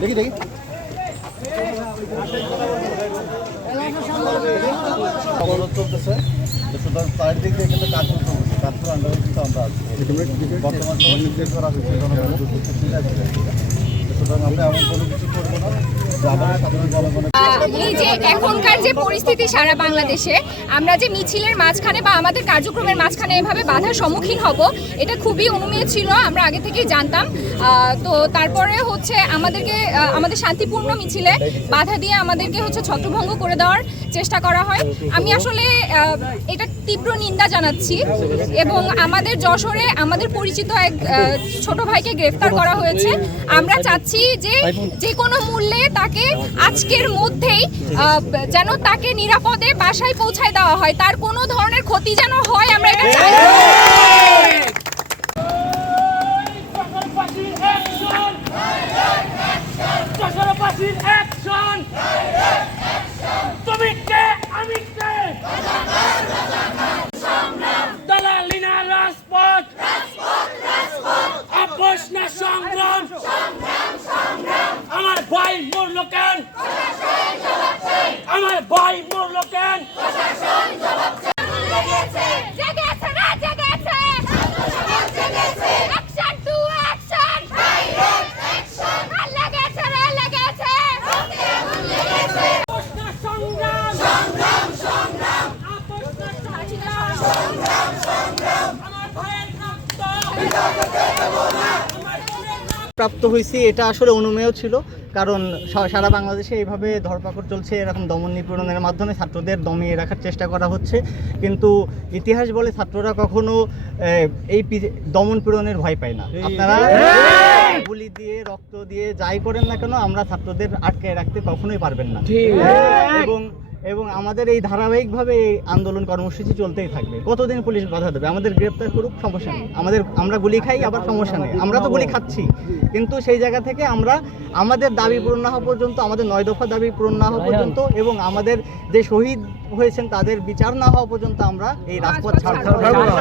দেখি দেখি অবরোধ চলতেছে, সুতরাং চারিদিক দিয়ে কিন্তু কাজ চলছে, কাজগুলো আন্ডারে কিন্তু আমরা আছি। বর্তমান সময় নির্দেশ করা হয়েছে সুতরাং আমরা এমন কোনো কিছু করবো না। এই যে এখনকার যে পরিস্থিতি সারা বাংলাদেশে, আমরা যে মিছিলের মাঝখানে বা আমাদের কার্যক্রমের মাঝখানে এভাবে বাধার সম্মুখীন হব, এটা খুবই অনুমেয় ছিল, আমরা আগে থেকেই জানতাম। তো তারপরে হচ্ছে আমাদেরকে আমাদের শান্তিপূর্ণ মিছিলে বাধা দিয়ে আমাদেরকে হচ্ছে ছত্রভঙ্গ করে দেওয়ার চেষ্টা করা হয়। আমি আসলে এটা তীব্র নিন্দা জানাচ্ছি এবং আমাদের যশোরে আমাদের পরিচিত এক ছোট ভাইকে গ্রেফতার করা হয়েছে। আমরা চাচ্ছি যে কোনো মূল্যে তাকে আজকের মধ্যেই যেন তাকে নিরাপদে বাসায় পৌঁছায় দেওয়া হয়, তার কোনো ধরনের ক্ষতি যেন হয় আমরা এটা চাই। আমার ভাই মরল কেন? আমার ভাই মরল কেন? প্রাপ্ত হয়েছি এটা আসলে অনুমেয় ছিল, কারণ সারা বাংলাদেশে এইভাবে ধরপাকড় চলছে, এরকম দমন নিপীড়নের মাধ্যমে ছাত্রদের দমিয়ে রাখার চেষ্টা করা হচ্ছে। কিন্তু ইতিহাস বলে ছাত্ররা কখনো এই দমন পীড়নের ভয় পায় না। আপনারা গুলি দিয়ে রক্ত দিয়ে যাই করেন না কেন, আমরা ছাত্রদের আটকে রাখতে কখনোই পারবেন না। এবং আমাদের এই ধারাবাহিকভাবে এই আন্দোলন কর্মসূচি চলতেই থাকবে। কতদিন পুলিশ বাধা দেবে? আমাদের গ্রেপ্তার করুক, সমস্যা নেই। আমরা গুলি খাই, আবার সমস্যা নেই, আমরা তো গুলি খাচ্ছি। কিন্তু সেই জায়গা থেকে আমরা আমাদের দাবি পূরণ না হওয়া পর্যন্ত, আমাদের 9 দফা দাবি পূরণ না হওয়া পর্যন্ত এবং আমাদের যে শহীদ হয়েছেন তাদের বিচার না হওয়া পর্যন্ত আমরা এই রাজপথ ছাড়তে পারবো না।